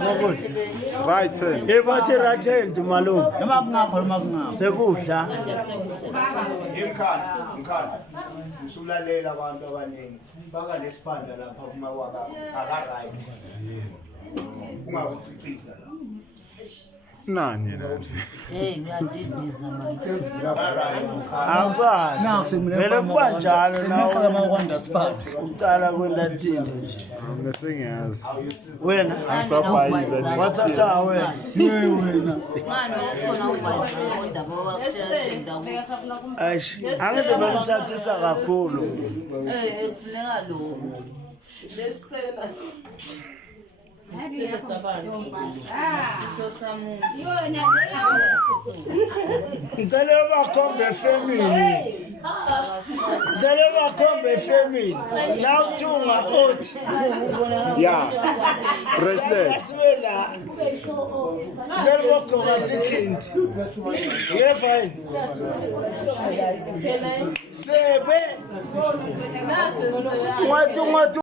Right hand. Ebathi right hand malume. Sekudla. Mkhanda. Usulalela abantu abaningi. Baka lesipanda lapha kuma kwaka akaright. Ungakuciciza la. Nani la? ngiyadidiza manje. Akwazi. Vele kubanjalo Semfaka ma-underspot. ucala kwelatini nje. Ngesengiyazi. Wena Angisabhayiza. wathatha wena. Wena. Ngani lesifona uvayiza kodaba wakuthatha Aish, angeke bengithathisa kakhulu. ekufuneka lokho. Ngicela bakhombe family. Ngicela bakhombe family. La uthunga othi. Yeah. President. Asibela. Ngicela bakhombe ticket. Yefine. Sebe. Ngwatu